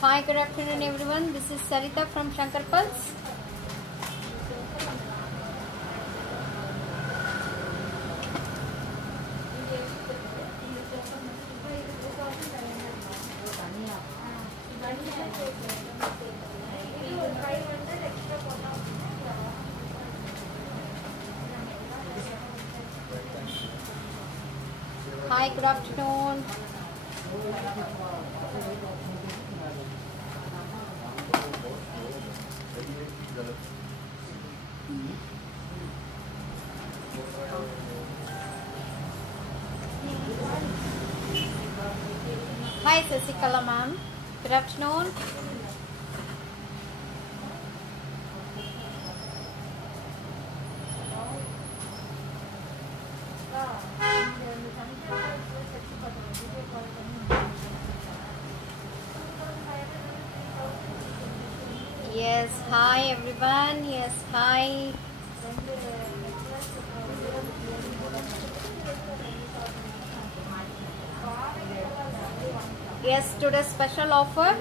Hi, good afternoon everyone. This is Sarita from Shankar Pulse. Hi, good afternoon. Hi, Sasikala ma'am. Good afternoon. Yes, hi everyone. Yes, hi. Yes, today's special offer.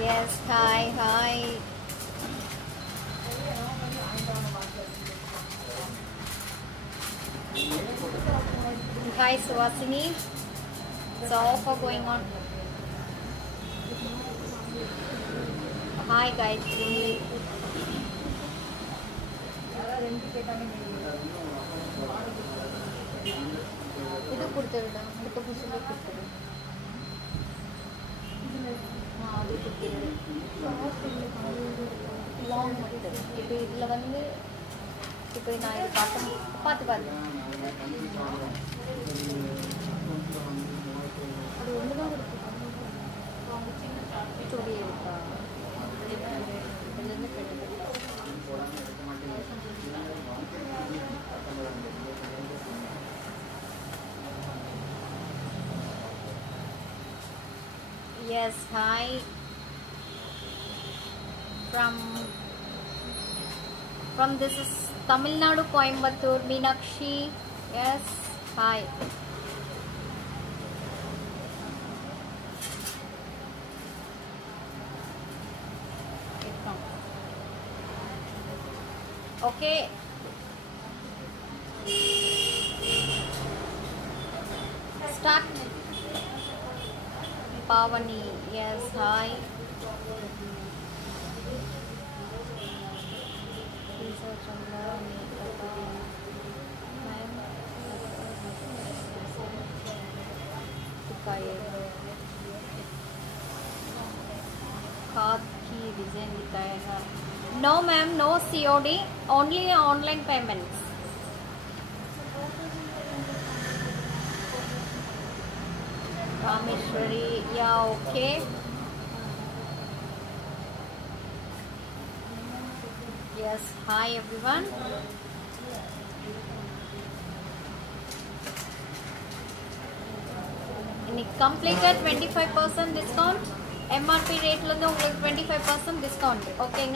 Yes, hi, hi. Hi, Suhasini. It's offer going on. Hi, guys. இது கொடுத்து விட அடுத்த புதுசில் கொடுத்து விடு அது கொடுத்து விடு லாங் மட்டும் இப்போ இதில் வந்து இப்போ நான் இது பார்த்து பார்த்து அது ஒன்று தான் கொடுத்து சொல்லி இருக்கா இதுலேருந்து கேட்டு Yes, hi. From this is Tamil Nadu, Coimbatore, Meenakshi. Yes, hi. Okay. Start. Pavani, yes, hi. No ma'am, no COD, only online payments. Rameshwari, yeah, okay. Yes, hi everyone. Completed 25% discount. MRP rate la 25% discount. Okay,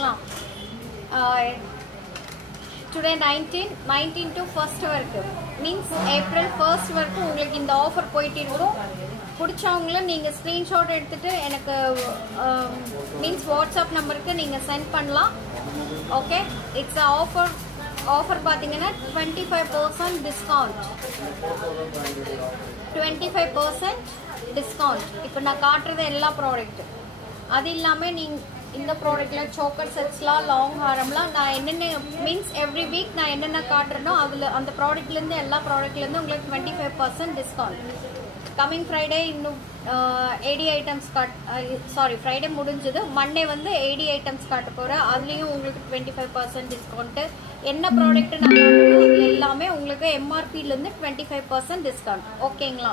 today 19 to 1st வரைக்கும் means April 1st வரைக்கும் உங்களுக்கு இந்த offer போயிட்டு இருக்கும். பிடிச்சவங்கள நீங்கள் screenshot எடுத்துகிட்டு எனக்கு means WhatsApp நம்பருக்கு நீங்கள் சென்ட் பண்ணலாம். ஓகே, இட்ஸ் ஆஃபர் பார்த்தீங்கன்னா 25% டிஸ்கவுண்ட். 25% டிஸ்கவுண்ட். இப்போ நான் காட்டுறது எல்லா ப்ராடக்ட்டு. அது இல்லாமல் நீங்கள் இந்த ப்ராடக்டில் சோக்கர் செட்ஸ்லாம் லாங் ஹாரம்லாம் நான் என்னென்ன மீன்ஸ் எவ்ரி வீக் நான் என்னென்ன காட்டுறேனோ அதில் அந்த ப்ராடக்ட்லேருந்து எல்லா ப்ராடக்ட்லேருந்து உங்களுக்கு 25% டிஸ்கவுண்ட். கம்மிங் ஃப்ரைடே இன்னும் 80 ஐட்டம்ஸ் ஃப்ரைடே முடிஞ்சது. மண்டே வந்து 80 ஐட்டம்ஸ் காட்ட போகிறேன். அதுலேயும் உங்களுக்கு 25% டிஸ்கவுண்ட்டு. என்ன ப்ராடக்ட் நான் காட்டுறேனோ அது எல்லாமே உங்களுக்கு எம்ஆர்பில இருந்து 25% டிஸ்கவுண்ட். ஓகேங்களா?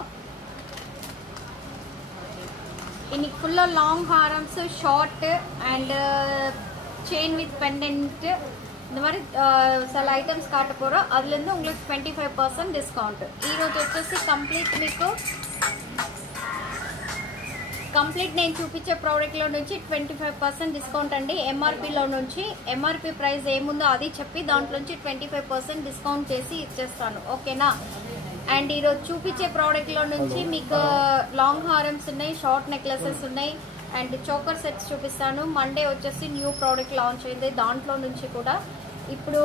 இன்னைக்கு ஃபுல்லா long harams, short and chain with pendant இந்த மாதிரி சில ஐட்டమ్స్ காட்ட போறோம். அதுல இருந்து உங்களுக்கு 25% డిస్కౌంట్. ఈ రోజు వచ్చేసి కంప్లీట్ మీకు కంప్లీట్ నేను చూపించే ప్రోడక్ట్ లో నుంచి 25% డిస్కౌంట్ అండి. ఎంఆర్పి లో నుంచి ఎంఆర్పి ప్రైస్ ఏముందో అది చెప్పి దాంట్లో నుంచి 25% డిస్కౌంట్ చేసి ఇచ్చేస్తాను. ఓకేనా? అండ్ ఈ రోజు చూపించే ప్రోడక్ట్ లో నుంచి మీకు లాంగ్ హారమ్స్ ఉన్నాయి, షార్ట్ నెక్లెసెస్ ఉన్నాయి అండ్ చోకర్ సెట్స్ చూపిస్తాను. మండే వచ్చేసి న్యూ ప్రోడక్ట్ లాంచ్ అయింది. దాంట్లో నుంచి కూడా ఇప్పుడు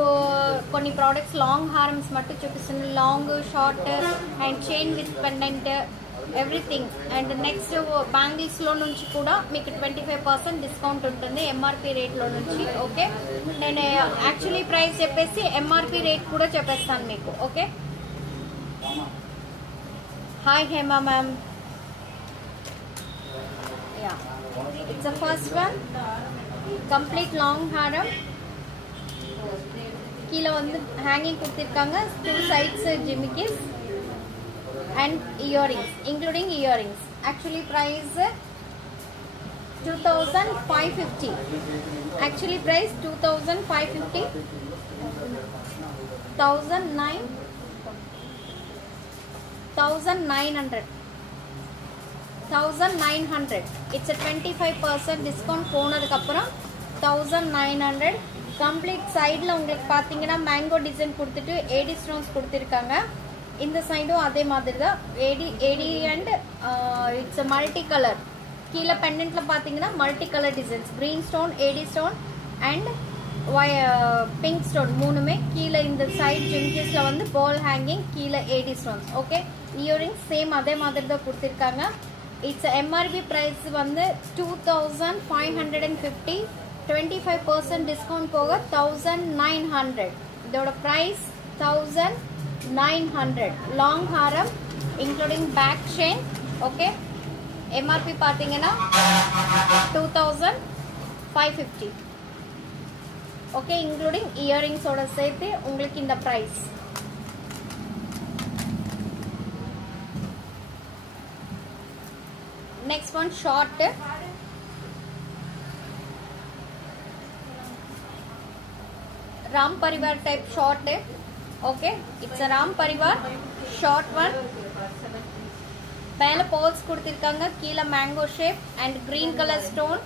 కొన్ని ప్రోడక్ట్స్ లాంగ్ హారమ్స్ మట్టు చూపిస్తున్నాను. Long, short and chain with pendant everything. And next bangles లో నుంచి కూడా మీకు 25% డిస్కౌంట్ ఉంటుంది ఎంఆర్పి రేట్ లో నుంచి. ఓకే, నేను యాక్చువల్లీ ప్రైస్ చెప్పేసి ఎంఆర్పి రేట్ కూడా చెప్పేస్తాను మీకు. Okay, hi Hema ma'am. Yeah, it's the first one complete long హారం. கீழே வந்து ஹேங்கிங் கொடுத்திருக்காங்க. 2 sides ஜிமிக்கிஸ் and earrings including earrings. Actually price 2550. Actually price 2550. 1900. It's a 25% discount போனதுக்கு அப்புறம் 1900. கம்ப்ளீட் சைடுல உங்களுக்கு பாத்தீங்கன்னா மேங்கோ டிசைன் கொடுத்துட்டு ஏடி ஸ்டோன்ஸ் கொடுத்திருக்காங்க. இந்த சைடும் அதே மாதிரி தான் AD and it's multi colour. கீழே பெண்டன்ட்ல பாத்தீங்கன்னா multi colour designs, green stone, AD stone and pink stone மூணுமே. கீழே இந்த சைட் ஜிம்கிஸ்ல வந்து பால் ஹேங்கிங், கீழே AD stones. Okay, earrings same அதே மாதிரி தான் கொடுத்திருக்காங்க. இட்ஸ் எம்ஆர்பி பிரைஸ் வந்து 2550. 25% டிஸ்கவுண்ட் போக 1900. இதோட பிரைஸ் 1900. லாங் ஹாரம் including back chain. Okay, MRP பார்த்தீங்கன்னா 2550. ஓகே, இன்க்ளூடிங் இயரிங்ஸோட சேர்த்து உங்களுக்கு இந்த price. Next one short. Ram परिवार टाइप शॉर्ट है. Okay, it's a Ram parivar short one. மேல பால்ஸ் கொடுத்திருக்காங்க, கீழ mango shape and green colour stone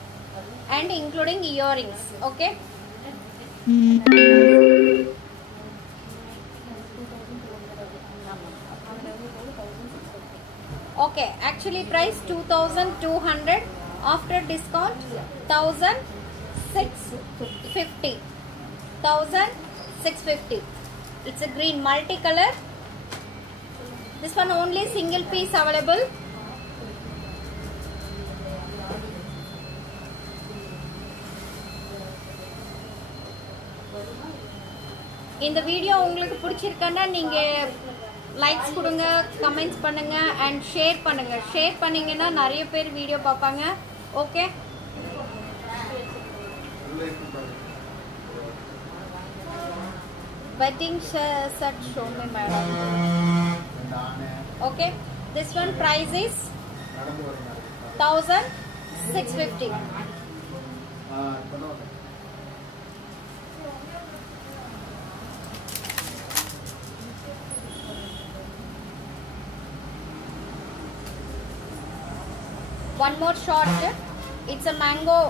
and including earrings. Okay, okay. Actually price 2200. After discount 1650. 1650. It's a green multicolor. This one only single piece available. இந்த video உங்களுக்கு பிடிச்சிருக்கா நீங்க likes கொடுங்க, comments பண்ணுங்க and share பண்ணுங்க. Share பண்ணீங்கன்னா நிறைய பேர் வீடியோ பார்ப்பாங்க. Okay, wedding set show me madam. Okay, this one price is 1650. One more short. It's a mango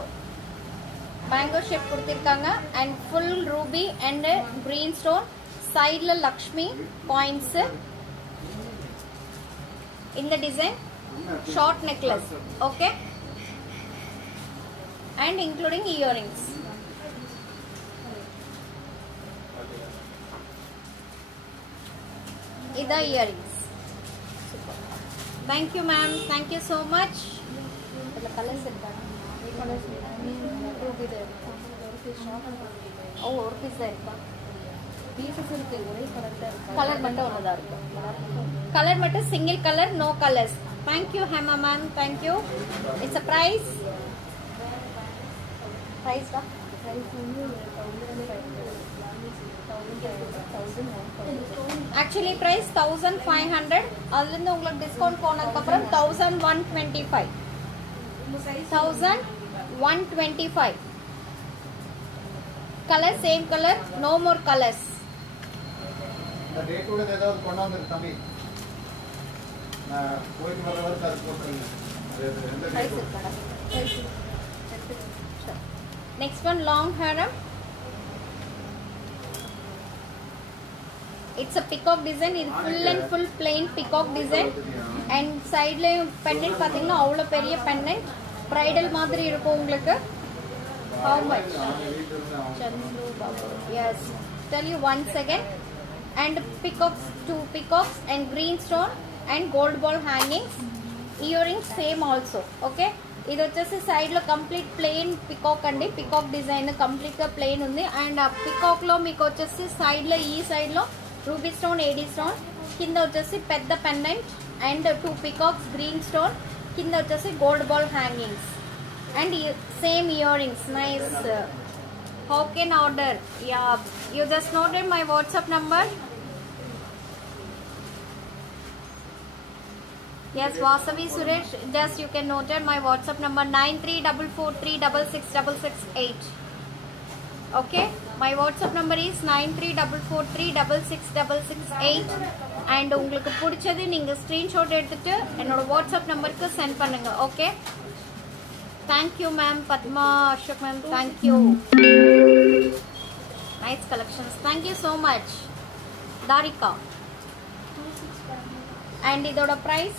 shape கொடுத்திருக்காங்க and full ruby and green stone. சைடுல லக்ஷ்மி காயின்ஸ். இந்த design short necklace. Okay, and including earrings. இதான் earrings. Thank you ma'am, thank you so much. இதில் colours இருக்காங்க. ஒரு piece தான் இருக்கா? Pieces இருக்கு, ஒரே கலர் தான் இருக்கு. கலர் மட்டும் ஒன்று தான் இருக்கும். கலர் மட்டும் single colour, no colours. Thank you Hema ma'am, thank you. It's a price. Price தான் பிரைஸ் வந்து 1500. Actually price 1500. அதுல இருந்து உங்களுக்கு டிஸ்கவுண்ட் போனதுக்கு அப்புறம் 1125. 1125. Color same color, no more colors. The date would have gone on the tummy. Next one, long harem. It's a peacock design. It's full and full plain peacock design. And side la pendant pathina avlo periya pendant bridal madri irukum ungalku. How much? Chandru Babu. Yes. Tell you once again. And peacocks, 2 peacocks and green stone and gold ball hangings. Earrings same also. Okay. ఇది వచ్చేసి side లో complete plain peacock అండి. Peacock design complete గా plain ఉంది. And ఆ peacock లో మీకు వచ్చేసి సైడ్ లో ఈ సైడ్ లో రూబీ స్టోన్, ఏడీ స్టోన్, కింద వచ్చేసి పెద్ద pendant and 2 peacocks green stone, కింద వచ్చేసి gold ball hangings and same ear rings. Nice. How can order? Yeah, you just noted my WhatsApp number. Yes, Vasavi Suresh, just you can note my WhatsApp number 9344366668. Okay, my WhatsApp number is 9344366668. And உங்களுக்கு பிடிச்சது நீங்க screenshot எடுத்துட்டு என்னோட WhatsApp நம்பருக்கு send பண்ணுங்க. Okay, thank you ma'am. Padma Ashok ma'am, thank you. Nice collections, thank you so much. Darika. And இதோட price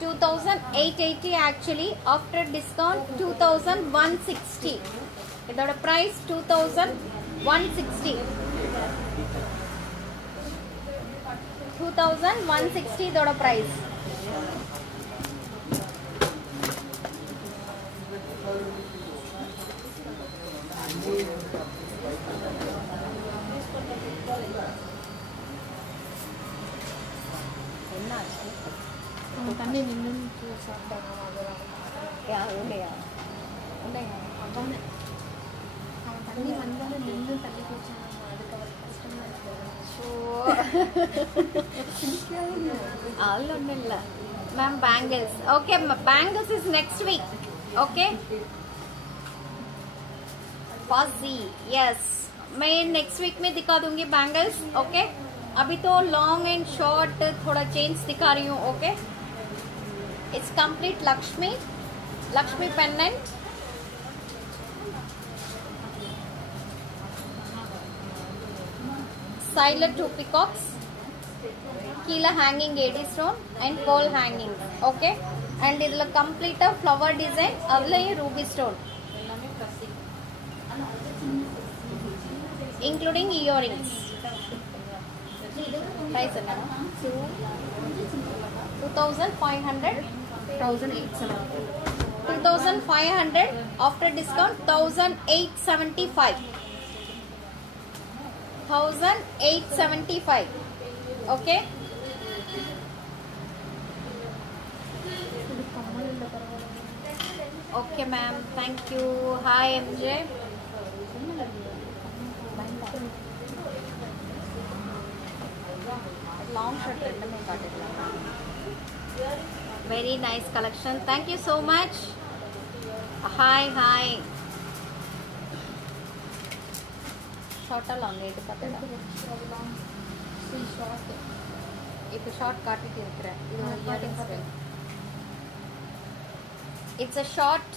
2880 actually. After discount 2160. இதோட price 2160. 2160 இதோட price. தண்ணி நின்று சாப்பிட்டாங்க. இல்லையா அவன் தண்ணி வந்தாலும் நின்று தண்ணி குடிச்சாங்க. அதுக்கு அவர் கஷ்டமா இருக்கு. அது ஒன்றும் இல்லை ma'am. Bangles okay, bangles is next week. Okay, फजी यस, मैं नेक्स्ट वीक में दिखा दूंगी बैंगल्स. ओके, अभी तो लॉन्ग एंड शॉर्ट थोड़ा चेंज दिखा रही हूँ. Okay, it's complete Lakshmi pendant. Side 2 peacocks, कीला हैंगिंग एडी स्टोन एंड कोल हैंगिंग. ओके, एंड इधर कंप्लीट फ्लवर डिजाइन अवले ruby stone including earrings. Price is 2500, 2500 after discount 1875. 1875. Okay, okay ma'am, thank you. Hi MJ. Long shirt ரெண்டுமே காட்டிடலாம். Very nice collection, thank you so much. Hi short long இது பார்த்தா short இப்போ short காட்டிட்டு இருக்கேன். இது ஒரு earrings. It's a short.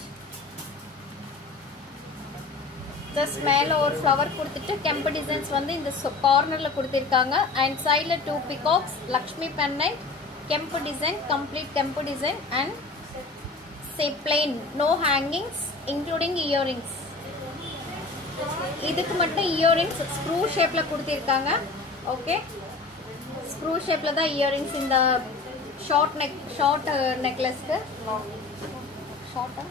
Just மேலே ஒரு ஃப்ளவர் கொடுத்துட்டு கெம்பு டிசைன்ஸ் வந்து இந்த கார்னரில் கொடுத்துருக்காங்க. அண்ட் சைடில் 2 பிகாக்ஸ், லக்ஷ்மி பெண்டன்ட், கெம்பு டிசைன், கம்ப்ளீட் கெம்பு design and say plain, no hangings including earrings. இதுக்கு மட்டும் இயரிங்ஸ் ஸ்க்ரூ ஷேப்பில் கொடுத்துருக்காங்க. ஓகே, ஸ்க்ரூ ஷேப்பில் தான் இயரிங்ஸ். இந்த ஷார்ட் நெக்லஸ்க்கு ஷார்ட்டாக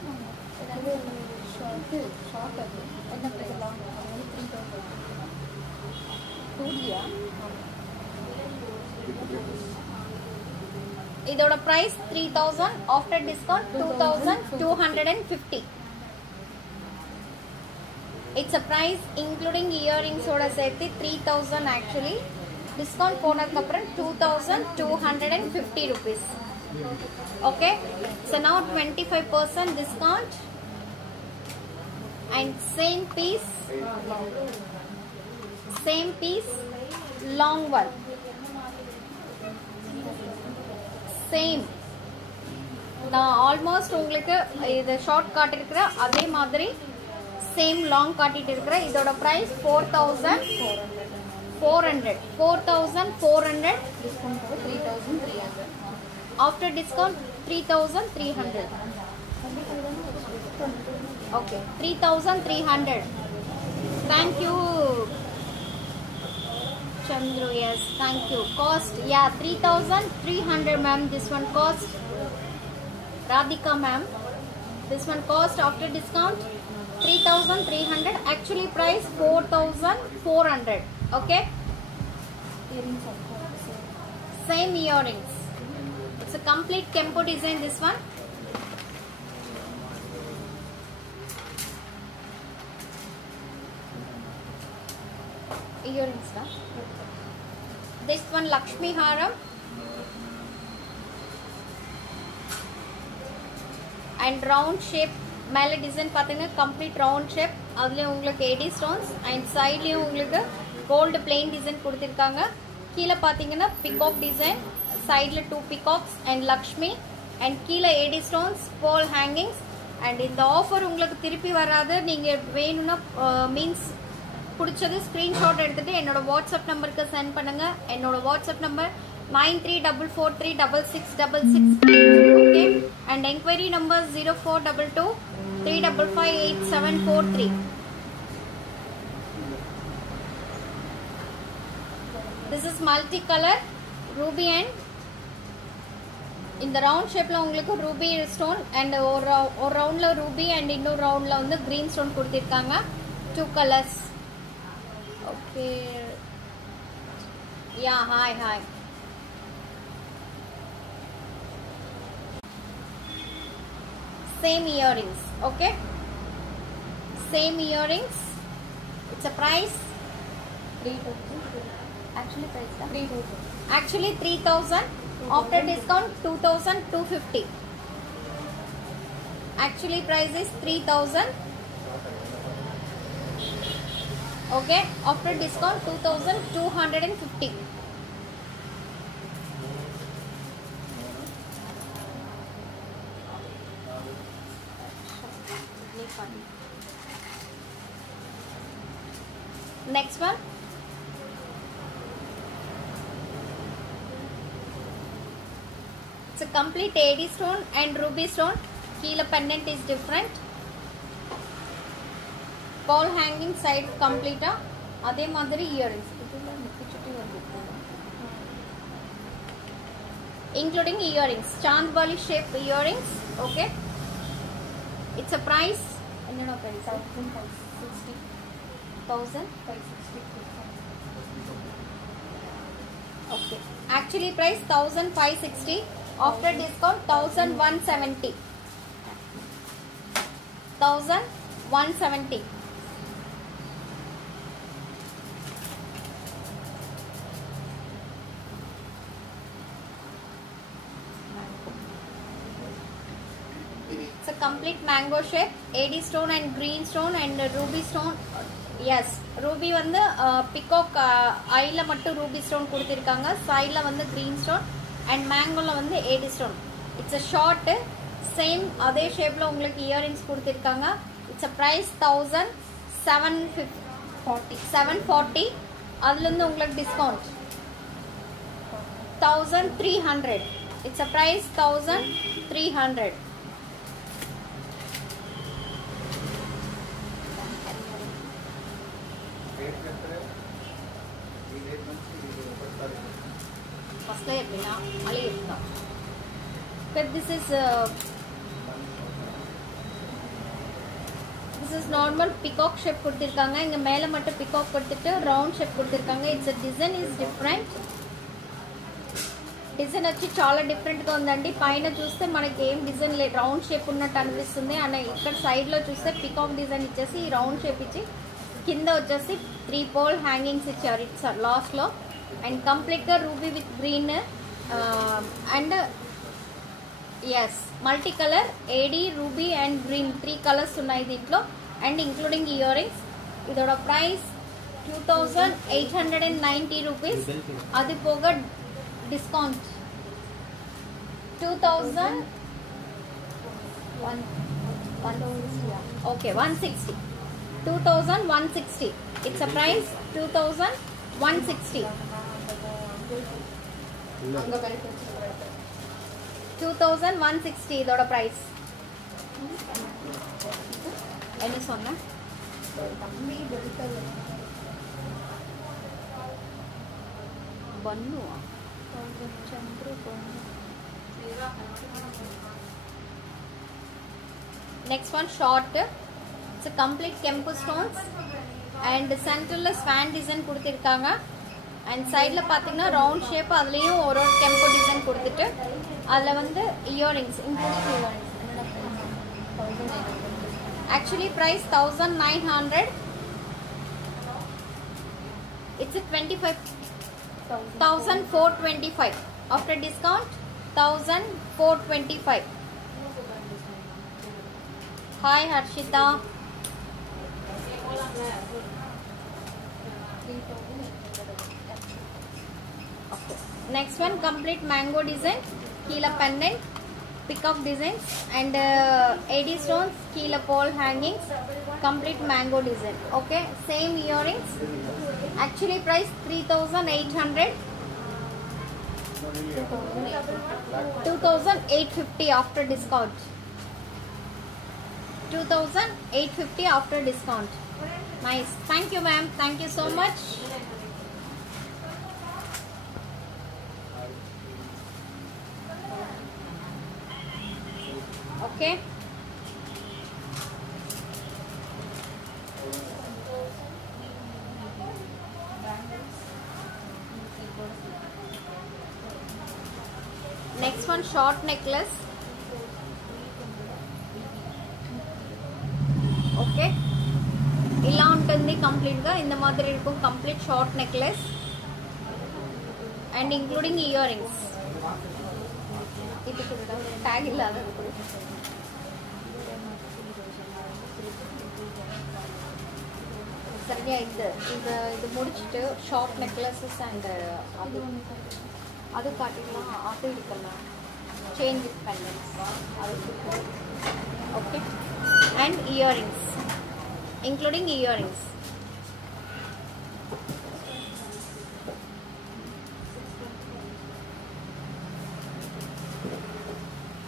ஷார்ட் அது என்ன லாங் 3000 2D. இதோட price 3000, after discount 2250. It's a price including earrings oda சேர்த்து 3000 actually. Discount போனதுக்கு அப்புறம் 2250 rupees. Okay, so now 25% discount and same piece long one, same நான் ஆல்மோஸ்ட் உங்களுக்கு இது ஷார்ட் காட்டிருக்கிற அதே மாதிரி சேம் லாங் காட்டிட்டு இருக்கிற இதோட பிரைஸ் 4400 டிஸ்கவுண்ட் போக 3300 after discount 3300 okay 3300 thank you Chandru yes thank you cost yeah 3300 ma'am this one cost Radhika ma'am this one cost after discount 3300 actually price 4400 okay earrings same earrings it's a complete Kempo design this one earrings da this one Lakshmi Haram and round shape மேல design பாத்தீங்கன்னா complete round shape அதுல உங்களுக்கு 80 stones and sideலயும் உங்களுக்கு gold plain design கொடுத்திருக்காங்க கீழ பாத்தீங்கன்னா peacock design sideல 2 peacocks and Lakshmi and கீழ 80 stones pearl hangings and இந்த ஆஃபர் உங்களுக்கு திருப்பி வராது நீங்க வேணும்னா மீன்ஸ் பிடிச்சது ஸ்கிரீன்ஷாட் எடுத்துட்டு என்னோட வாட்ஸ்அப் நம்பருக்கு சென்ட் பண்ணுங்க என்னோட WhatsApp number 9344366666 okay and enquiry number 0422 3558743 this is multi color ruby and in the round shape la ungalku ruby stone and or round la ruby and இன்னொரு round la வந்து green stone கொடுத்திருக்காங்க two colors okay yeah hi same earrings okay same earrings it's a price 3000 actually price 3000 actually 3000 after discount 2250 actually price is 3000 okay after discount 2250 next one it's a complete 80 stone and ruby stone keela pendant is different pearl hanging side complete adhe madri earrings idella nittu chutti vandirukku including earrings chandbali shape earrings okay it's a price enna price 1560 okay actually price 1560 after discount 1170 1170 it's a complete mango shape 80 stone and green stone and ruby stone yes ruby வந்து peacock ஐல மட்டும் ruby stone கொடுத்திருக்காங்க சைடுல வந்து green stone and mangoல வந்து 80 stone it's a short same அதே ஷேப்ல உங்களுக்கு earrings கொடுத்திருக்காங்க it's a price 1740 அதுல இருந்து உங்களுக்கு discount 1300 it's a price 1300 first layer bina ali irtha but this is normal peacock shape கொடுத்திருக்காங்க இங்க மேல மட்டும் peacock கொடுத்துட்டு round shape கொடுத்திருக்காங்க it's a design is different design వచ్చి చాలా డిఫరెంట్ గా ఉందండి పైన చూస్తే మనకి ఏం డిజైన్ లేదు రౌండ్ షేప్ ఉన్నట్టు అనిపిస్తుంది అండ్ ఇక్కడ సైడ్ లో చూస్తే పికాక్ డిజైన్ ఇచ్చేసి రౌండ్ షేప్ ఇచ్చి కింద వచ్చేసి 3 pole హ్యాంగింగ్స్ ఇచ్చారు ఇట్స్ లాస్ట్ లో అండ్ కంప్లీట్ గా రూబీ విత్ గ్రీన్ అండ్ ఎస్ multi colour AD ruby and green 3 colours ఉన్నాయి దీంట్లో అండ్ ఇంక్లూడింగ్ ఇయర్ రింగ్స్ ఇదోட ప్రైస్ 2890 రూపీస్ అది పోగా discount 2000 okay 160 2160 it's a price 2160 2160 இதோட price என்ன சொன்ன बन्नू next one short it's a complete kempu stones and central la swan design கொடுத்திருக்காங்க and side la பாத்தீங்கன்னா round shape அதுலயும் ஒரு kempu design கொடுத்துட்டு அதுல வந்து earrings including earrings actually price 1900 it's a 1425 after discount 1425 Hi Harshita. Okay. Next one complete mango design, keela pendant, peacock designs and AD stones, keela pole hangings, complete mango design. Okay, same earrings. Actually price 3800. 2850 after discount. 2850 after discount. Nice. Thank you ma'am. Thank you so much. Okay. Next one short necklace. Okay ఇలా ఉంటుంది complete గా ఇంత మాదిరి ఇరుకు complete short necklace and including ear rings ఇది కూడా tag ಇಲ್ಲ சரியா இது முடிச்சிட்டு ஷார்ட் நெக்லஸஸ் அண்ட் அது காட்டிடலாம் அது இருக்கலாம் chain with pendants okay and earrings including earrings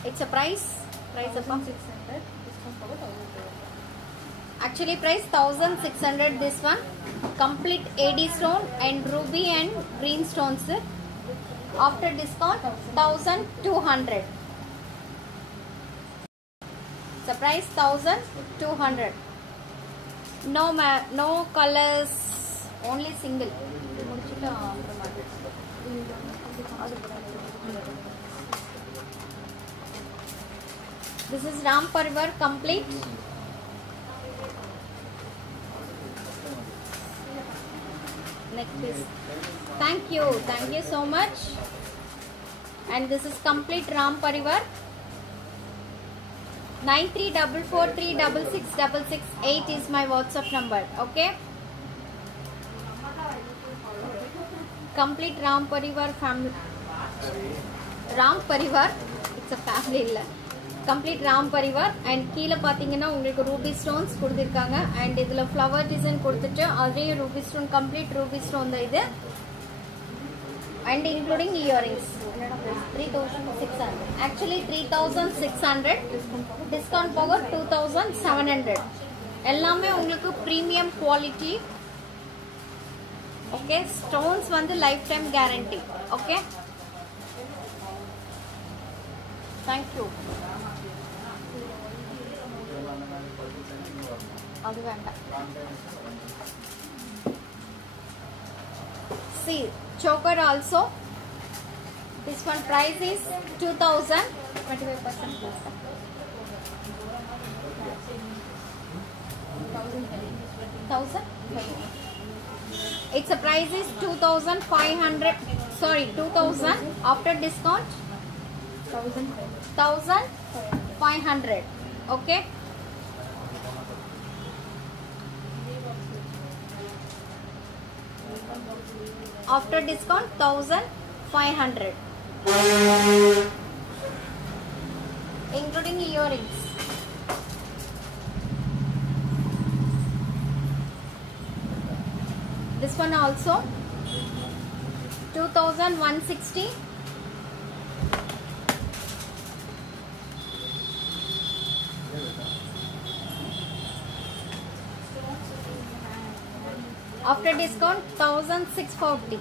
it's a price of 600 actually price 1600 this one complete AD stone and ruby and green stones after discount 1200 the price 1200 no colors only single this is Ram Parivar complete next please thank you so much and this is complete Ram Parivar 9344366668 is my WhatsApp number. Okay. Complete Ram Parivar family. Ram Parivar. It's a family illa. Complete Ram Parivar and கீழ பாத்தீங்கன்னா உங்களுக்கு ruby stones கொடுத்திருக்காங்க and இதுல flower design கொடுத்துட்டு அதே ruby stone complete ruby stone தான் இது and including earrings 3600 actually 3600 discount power 2700 எல்லாமே உங்களுக்கு premium quality okay stones வந்து lifetime guarantee okay thank you அது வேண்டாம் see choker also this one price is 2000 25% plus 1000 Its price is 2500. Sorry, 2000 after discount. 1500. Okay. After discount 1500, including earrings. This one also 2160. After discount 1640.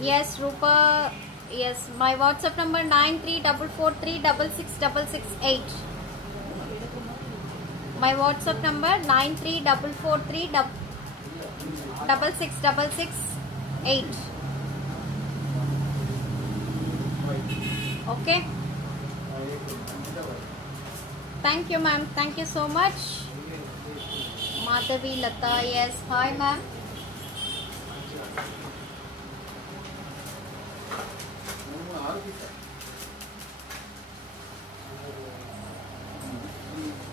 Yes, Rupa. Yes, my WhatsApp number 9344366668. My WhatsApp number 9344366668. Okay. Thank you, ma'am. Thank you so much. Madhavi Lata. Yes. Hi, ma'am.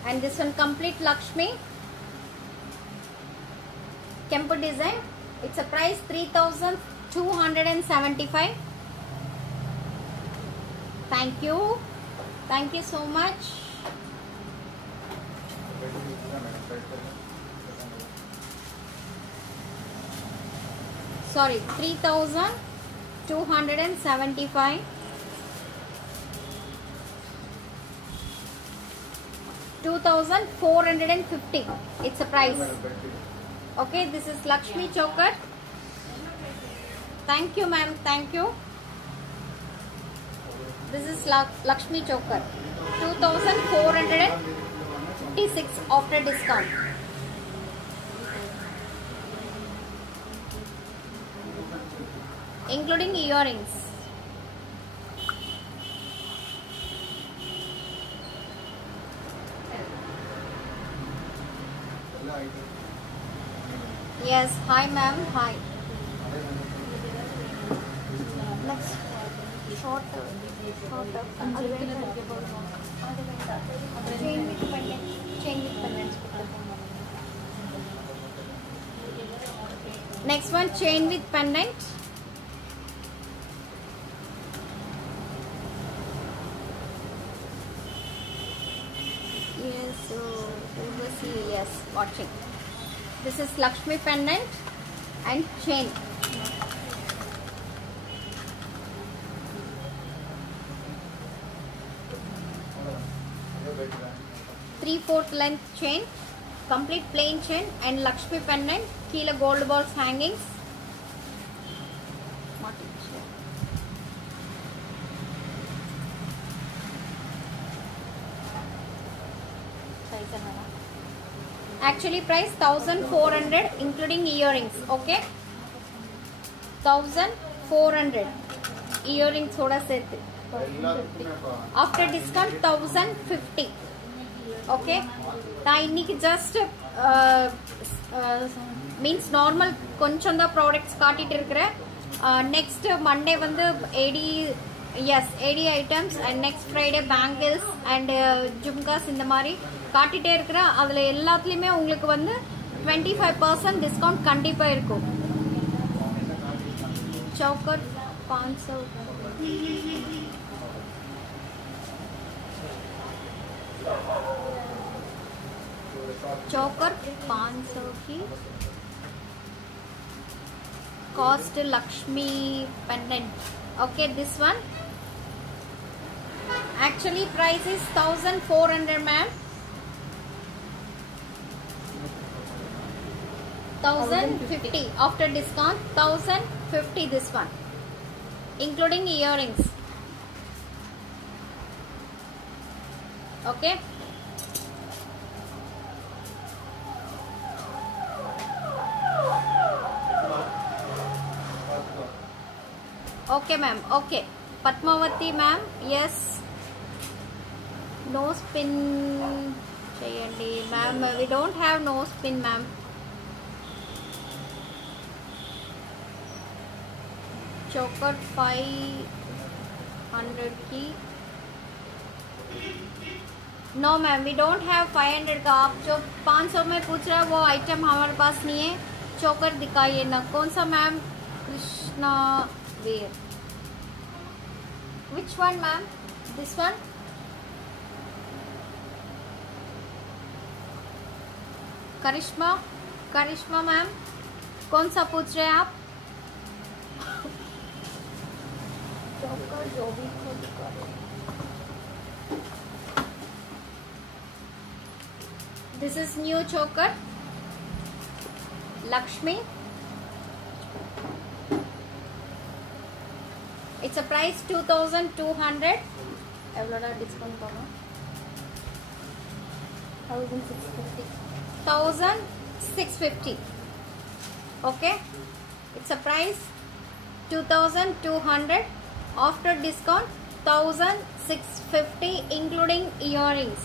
And this one complete Lakshmi Kempu design. It's a price 3275. Thank you. Thank you so much. Sorry, 3275. 2450. It's a price. Okay, this is Lakshmi choker. Thank you, ma'am. Thank you. This is Lakshmi choker. 2456 after discount. Including earrings. Yes, hi ma'am, hi. Next, shorter. Chain with pendant. Chain with pendant. Next one, chain with pendant. Yes, so yes, watching. This is Lakshmi pendant and chain. 3/4 length chain, complete plain chain and Lakshmi pendant, Keela gold balls hangings. Actually price 1400 including earrings. Okay, 1400 earrings thoda set. After discount 1050. Okay, na inniki just means normal koncham da products kaatittu irukra. Next Monday vandu AD items and next Friday bangles and jumkas இந்த மாதிரி காட்டிட்டே இருக்கற. அதுல எல்லாத்துலயுமே உங்களுக்கு வந்து 25% discount கண்டிப்பா இருக்கும். चौकर 500 चौकर 500 की cost Lakshmi pendant. Okay, this one actually price is 1400 ma'am. 1050 after discount 1050 this one including earrings. Okay, okay ma'am. Okay, Padmavati ma'am, yes, no spin cheyandi ma'am. We don't have no spin ma'am. choker 500 की. No ma'am we don't have 500 का. आप जो 500 में पूछ रहे हैं वो item हमारे पास नहीं है. चोकर दिखाइए ना. कौन सा ma'am? Krishna wear. Which one ma'am? This one. Karishma. Karishma ma'am कौन सा पूछ रहे हैं आप? चोकर जो भी खुद करे. This is new choker. Lakshmi. It's a price 2200. एवलोडा discount करो. 1650. 1650. Okay. It's a price 2200. After discount 1650 including earrings.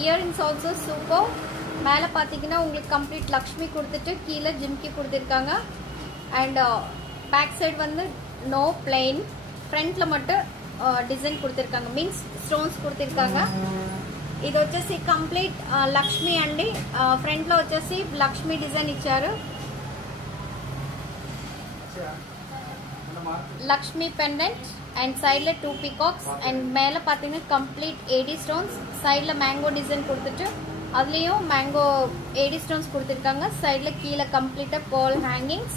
Earrings also super. மேலே பார்த்தீங்கன்னா உங்களுக்கு கம்ப்ளீட் லக்ஷ்மி கொடுத்துட்டு கீழே ஜிம்கி கொடுத்துருக்காங்க. அண்ட் பேக் சைடு வந்து நோ பிளெயின். ஃப்ரண்ட்டில் மட்டும் டிசைன் கொடுத்துருக்காங்க. மீன்ஸ் స్టోన్స్ கொடுத்துருக்காங்க. ఇది వచ్చేసి కంప్లీట్ లక్ష్మి అండి. ఫ్రంట్లో వచ్చేసి లక్ష్మి డిజైన్ ఇచ్చారు. Lakshmi pendant and side la 2 peacocks and மேல பாத்தீங்கன்னா complete AD stones. side la mango design கொடுத்துட்டு அதுலயும் mango AD stones கொடுத்திருக்காங்க. side la கீழ complete pearl hangings.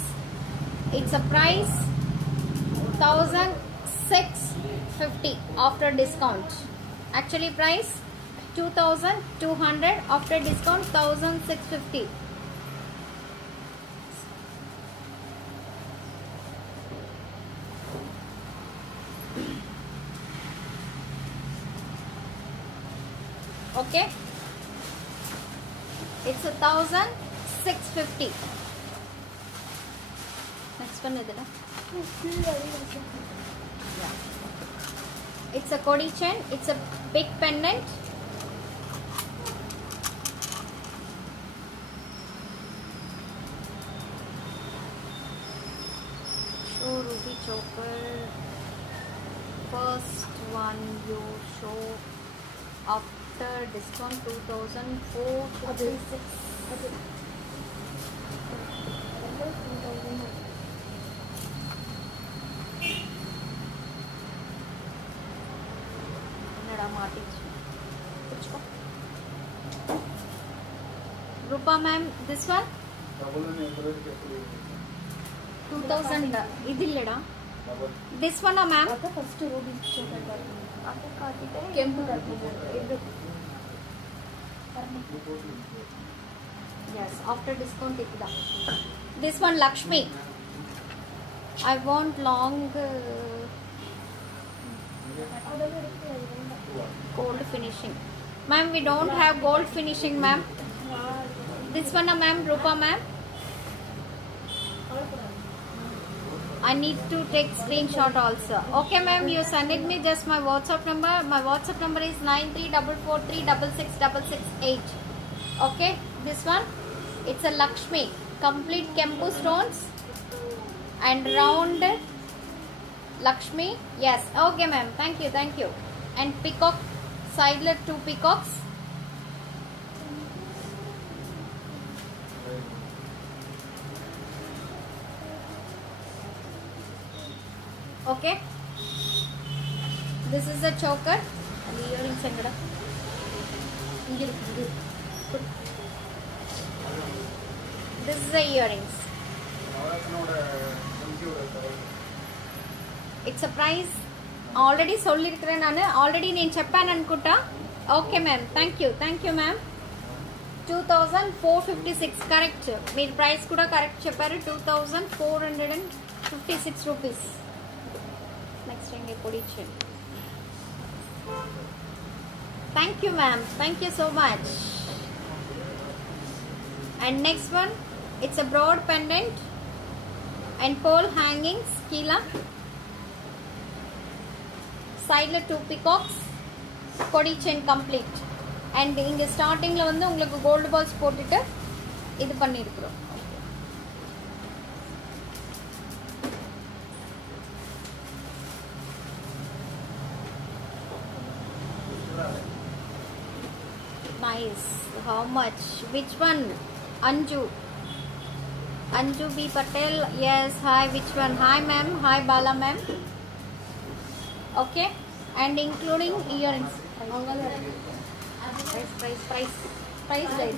It's a price 1650 after discount. Actually price 2200. after discount 1650. Okay, it's 1650. Next one is it? Yeah. It's a Kodi chain. It's a big pendant. Show ruby choker. First one you show after discount 2456. Rupa ma'am, this one 2000. idilleda. This one ma'am. first ruby choker ಕೆಂಪು ಇದು. Yes, after discount ikida. This one Lakshmi. I want long gold finishing. Ma'am, we don't have gold finishing ma'am. This one ma'am, Rupa ma'am. I need to take screenshot also. Okay ma'am, you send it me just my WhatsApp number. My WhatsApp number is 9344366668. Okay, this one, it's a Lakshmi, complete Kempu stones and round Lakshmi. Yes, okay ma'am, thank you, thank you. And peacock, sidelet 2 peacocks. Okay, this is the choker and earrings engada inge irukku. This is the earrings. It's a price already sollirukren nanu already neen cheppan anukunta. Okay ma'am, thank you ma'am. 2456 correct. Meer price kuda correct chepparu. 2456 rupees. Next thing I put it in. Thank you ma'am, thank you so much. And next one, it's a broad pendant and pearl hangings. Kila side la 2 peacocks, Kodi chain complete. And inga starting la vandu ungalku gold balls போட்டுட்டு இது பண்ணி இருக்கோம். nice. How much? Which one? Anju. Anju B Patel. Yes. Hi. Which one? Hi ma'am. Hi Bala ma'am. Okay. And including earrings. Price is it?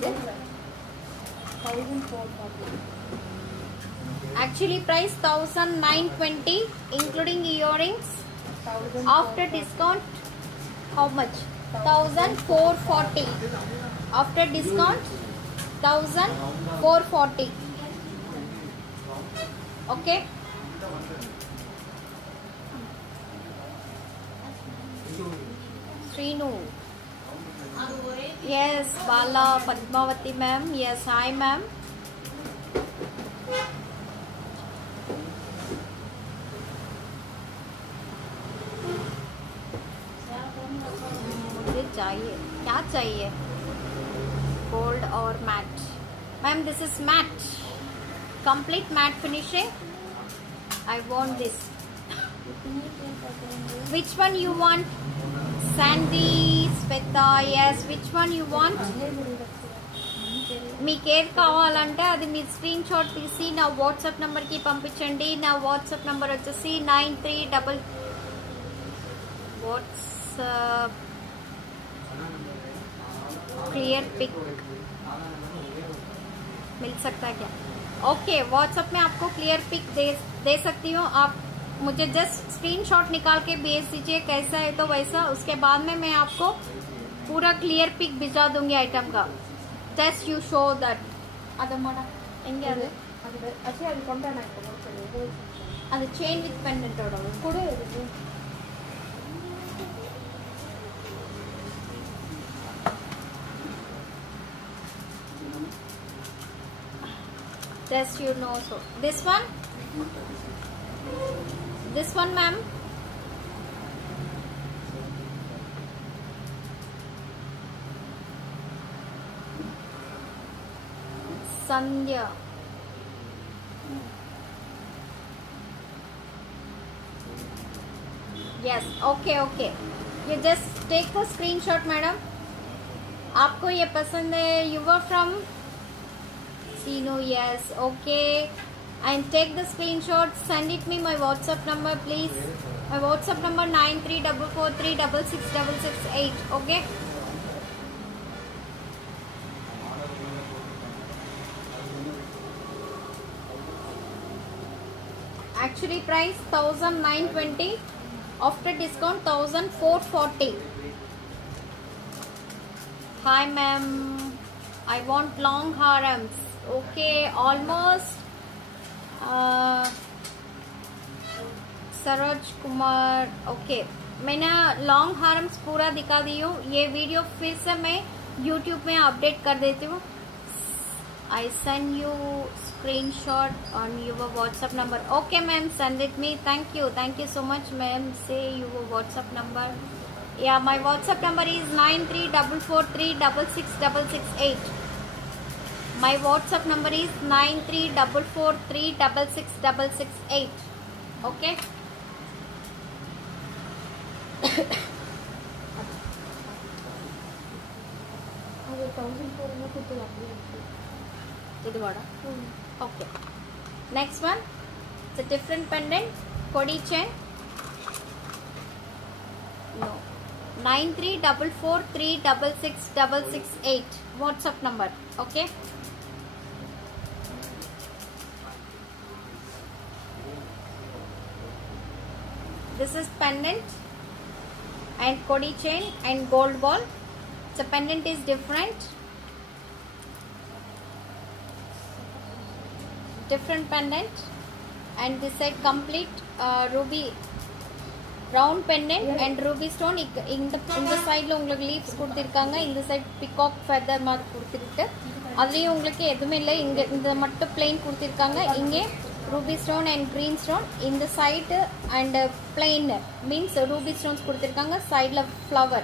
1440. Actually price 1920 including earrings. After discount how much? 1440. After discount 1440. Okay. Srinu. Yes, Bala, Padmavati ma'am. Yes, hi ma'am. मुझे चाहिए, क्या चाहिए? Gold or matte? Ma'am, this is matte. Complete matte finishing. I want this. Which one you want? Sandy, Sveta, yes. Which one you want? మీకు ఏది కావాలంటే అది మీ screen shot తీసి నా వాట్సాప్ నెంబర్కి పంపించండి. నా వాట్సాప్ నెంబర్ వచ్చేసి 93 वाट्सअप क्लियर पिक मिल सकता है क्या? ओके, व्हाट्सएप में आपको क्लियर पिक दे सकती हूँ. आप मुझे जस्ट स्क्रीनशॉट निकाल के भेज दीजिए कैसा है तो वैसा. उसके बाद में मैं आपको पूरा क्लियर पिक भिजा दूंगी आइटम का. Just you show that. अदम्मा ಹೆಂಗೆ ಅದು ಅಷ್ಟೇ ಅದು ಕಂಪೇರ್ ಮಾಡ್ಕೊಂಡು ಅದು ಚೈನ್ ವಿತ್ ಪೆಂಡೆಂಟ್ ಹೊಡೋದು ಕೂಡ Just you know. So this one ma'am. Sandhya. Yes, okay. You just take the screenshot madam. आपको ये पसंद है? You were from Sino, yes, okay. And take the screenshot, send it me my WhatsApp number please. My WhatsApp number 9344366668. Okay. Actually price 1920. After discount 1440. Hi ma'am. I want long harams. Okay, almost Saroj Kumar. Okay, मैंने long harms पूरा दिखा दी हूँ. ये video फिर से मैं YouTube में update कर देती हूँ. I send you screenshot on your WhatsApp number. Okay ma'am, send it me. Thank you so much ma'am. से योर व्हाट्सएप नंबर. या my WhatsApp number is 9344366668. My WhatsApp number is 9344366668. Okay. ಅದು 1400 ಕೊಡ್ತೀವಿ apply. ಇದು ಬೇಡ. Okay. Next one. It's a different pendant. Kodi chain. No. 9344366668. WhatsApp number. Okay. This is pendant and Kodi chain and gold ball. The pendant is different pendant, and this side complete ruby round pendant and ruby stone. இந்த சைடுல உங்களுக்கு leaves கொடுத்திருக்காங்க. இந்த side peacock feather மாதிரி கொடுத்திருக்கு. அதுலயும் உங்களுக்கு எதுவுமே இல்லை. இங்க இந்த மட்டும் plain கொடுத்திருக்காங்க. இங்கே ruby stone and green stone in the side and plain means ruby stones கொடுத்திருக்காங்க. sideல flower.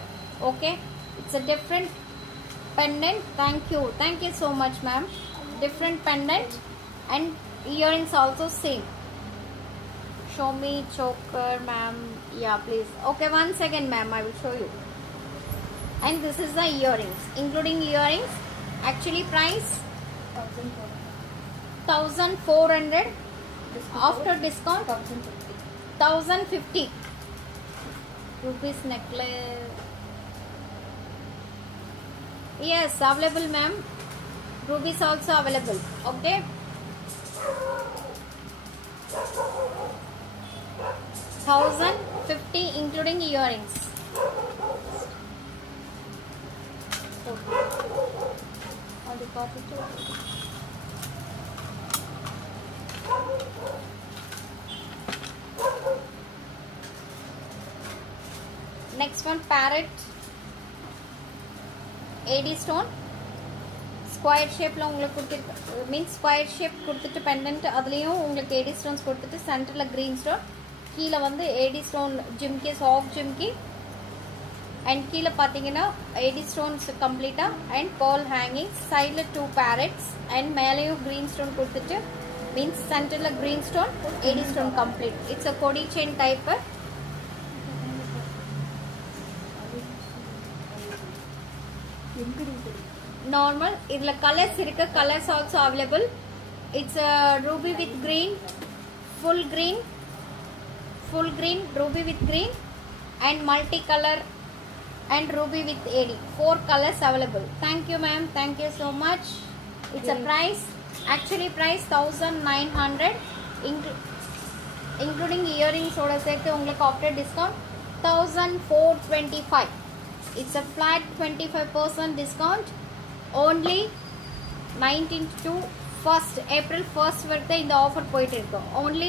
Okay, it's a different pendant. Thank you so much ma'am. Different pendant and earrings also same. Show me choker ma'am. Yeah please. Okay, one second ma'am, I will show you. And this is the earrings, including earrings. Actually price 1400. After discount 1050 rupees necklace. Yes, available ma'am. Rubies also available. Okay. $1,050 including earrings. Next one, parrot AD stone. Square shape la ungalku koduthu means square shape koduttu pendant adliyum ungalku AD stones koduttu center la green stone keela vandu AD stone jimki soft jimki and keela pathina AD stones complete and pearl hanging side la two parrots and melayu green stone koduttu means center la green stone AD stone complete. It's a kodi chain type. Normal idla colors irukku, colors also available. It's a ruby with green, full green, ruby with green and multicolor and ruby with AD. 4 colors available. Thank you ma'am, thank you so much. It's a price, actually price 1900 including earrings oda serthu ungalku after discount 1425. It's a flat 25% discount. Only 19 to 1st April 1st వరకు இந்த offer పోయిட்டு ఇருக்கு. Only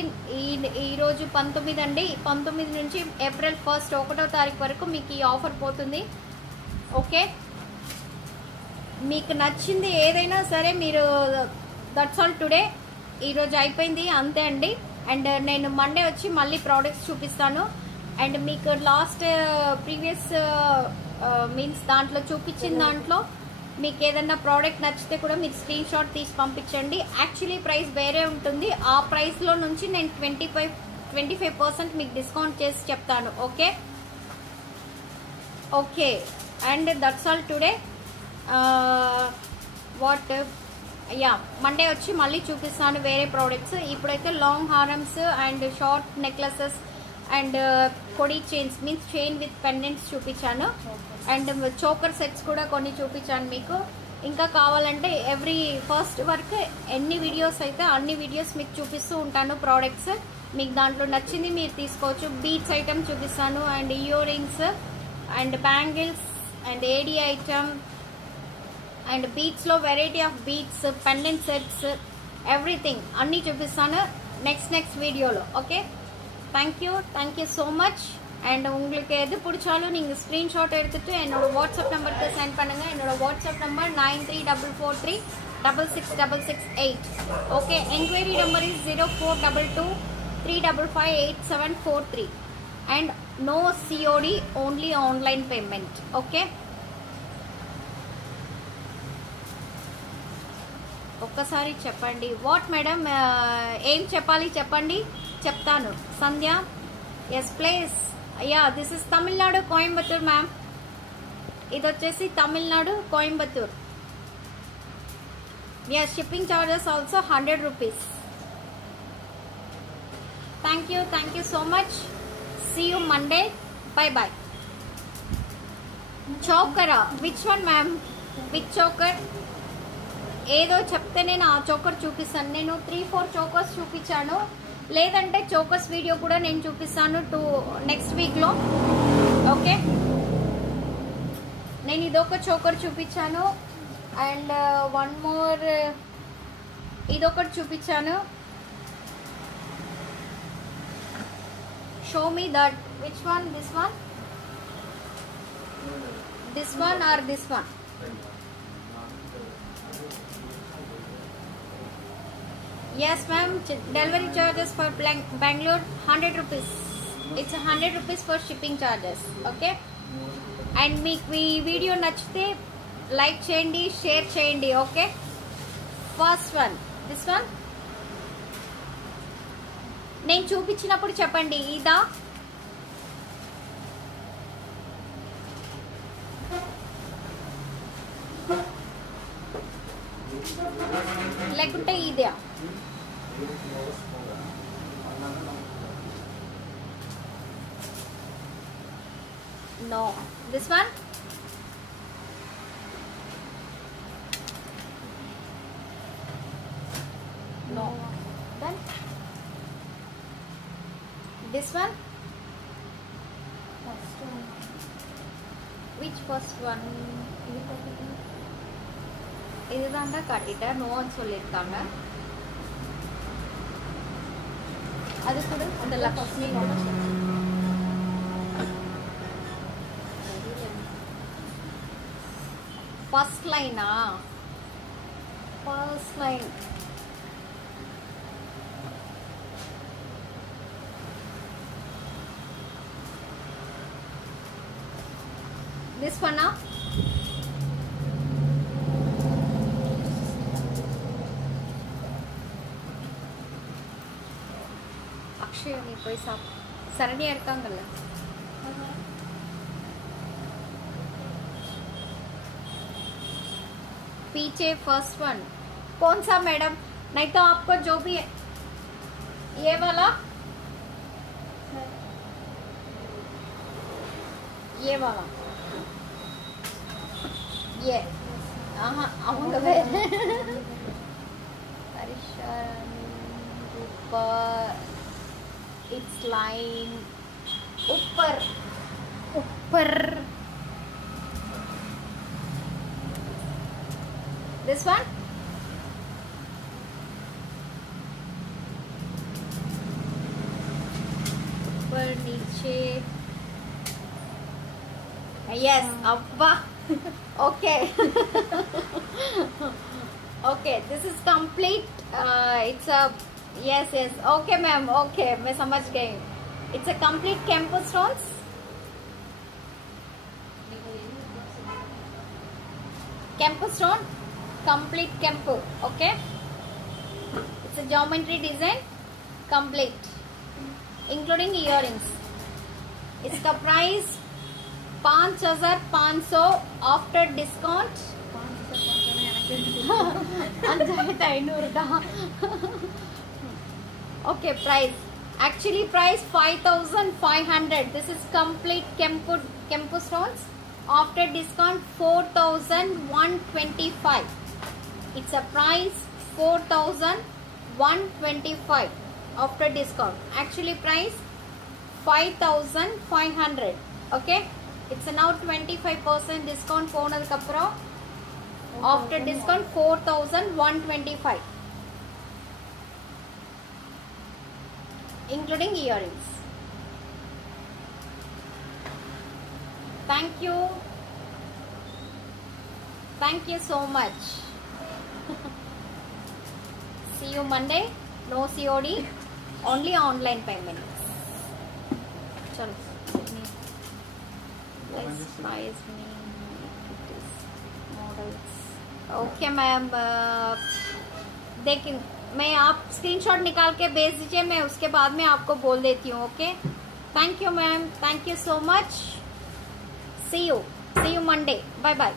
ఈ రోజు 19 అండి, 19 నుంచి April 1st 1వ తారీఖు వరకు మీకు ఈ ఆఫర్ పోతుంది. ఓకే, మీకు నచ్చింది ఏదైనా సరే మీరు దట్స్ ఆల్ టుడే. ఈరోజు అయిపోయింది అంతే అండి. అండ్ నేను మండే వచ్చి మళ్ళీ ప్రోడక్ట్స్ చూపిస్తాను. అండ్ మీకు లాస్ట్ ప్రీవియస్ మీన్స్ దాంట్లో చూపించిన దాంట్లో మీకు ఏదన్నా ప్రోడక్ట్ నచ్చితే కూడా మీరు స్క్రీన్ షాట్ తీసి పంపించండి. యాక్చువల్లీ ప్రైస్ వేరే ఉంటుంది. ఆ ప్రైస్లో నుంచి నేను 25% మీకు డిస్కౌంట్ చేసి చెప్తాను. Okay okay, and that's all today. What yeah, Monday వచ్చి మళ్ళీ చూపిస్తాను వేరే ప్రోడక్ట్స్. ఇప్పుడైతే లాంగ్ హారమ్స్ అండ్ షార్ట్ నెక్లెసెస్ అండ్ కొడి chains means chain with pendants చూపించాను. అండ్ చోకర్ సెట్స్ కూడా కొన్ని చూపించాను మీకు. ఇంకా కావాలంటే ఎవ్రీ ఫస్ట్ వరకు ఎన్ని వీడియోస్ అయితే అన్ని వీడియోస్ మీకు చూపిస్తూ ఉంటాను ప్రోడక్ట్స్. మీకు దాంట్లో నచ్చింది మీరు తీసుకోవచ్చు. బీట్స్ ఐటమ్ చూపిస్తాను and earrings and bangles and AD item and బీట్స్లో variety of beads, pendant sets, everything అన్నీ చూపిస్తాను నెక్స్ట్ వీడియోలో. Okay, thank you so much. And உங்களுக்கு எது பிடிச்சாலும் நீங்கள் ஸ்க்ரீன்ஷாட் எடுத்துகிட்டு என்னோட வாட்ஸ்அப் நம்பருக்கு சென்ட் பண்ணுங்கள். என்னோட WhatsApp number 9344366668. Okay, enquiry number is 0422355873 and no COD, only online payment. Okay, ఒక్కసారి చెప్పండి. వాట్ మేడం, ఏం చెప్పాలి చెప్పండి, చెప్తాను. Sandhya, yes place. Yeah, this is Tamil Nadu Coimbatore ma'am. ఇది వచ్చేసి Tamil Nadu Coimbatore. Yeah, shipping charges also 100 rupees. Thank you so much. See you Monday. Bye. చోకరా, which one ma'am, which choker? ఏదో చెప్తే నేను ఆ చోకర్ చూపిస్తాను. నేను 3-4 చోకర్స్ చూపించాను. లేదంటే చోకర్స్ వీడియో కూడా నేను చూపిస్తాను నెక్స్ట్ వీక్లో. ఓకే, నేను ఇదొక చోకర్ చూపించాను అండ్ వన్ మోర్ ఇదొకటి చూపించాను. Show me that, which one, this one or this one? Yes ma'am, delivery charges for Bangalore 100 rupees. It's 100 rupees for shipping charges. Okay, and మీకు ఈ వీడియో నచ్చితే like చేయండి, share చేయండి. Okay, first one, this one నేను చూపించినప్పుడు చెప్పండి. ఇదా No. This one? No. Then? This one? First one. Which first one? இதுதான்டா காட்டிட்டேன். நோன்னு சொல்லியிருக்காங்க. அது கூட அந்த லக்ஷ்மி ஃபர்ஸ்ட் லைனா? ஃபர்ஸ்ட் லைன் this one ना? அக்ஷயா நீ போய் சரணியா இருக்காங்கல்ல? पीछे फर्स्ट वन कौन सा मैडम? नहीं तो आपको जो भी है ये वाला, ये वाला, ये அவங்க ऊपर इट्स लाइन ऊपर ऊपर this one ऊपर नीचे yes अब्बा okay okay this is complete it's a yes okay ma'am okay मैं समझ गई it's a complete campus stones campus stone complete campo okay it's a geometry design complete including earrings इसका price 5500 after discount 5500 okay price actually price 5500 this is complete campo stones after discount 4125 it's a price 4125 after discount actually price 5500 okay it's now 25% discount போனதுக்கு அப்புறம் after discount 4125 including earrings thank you so much see you Monday no COD only online payments chalo let's price me models okay ma'am देखिए मैं आप screenshot निकाल के भेज दीजिए मैं उसके बाद में आपको बोल देती हूँ okay thank you ma'am thank you so much see you Monday bye bye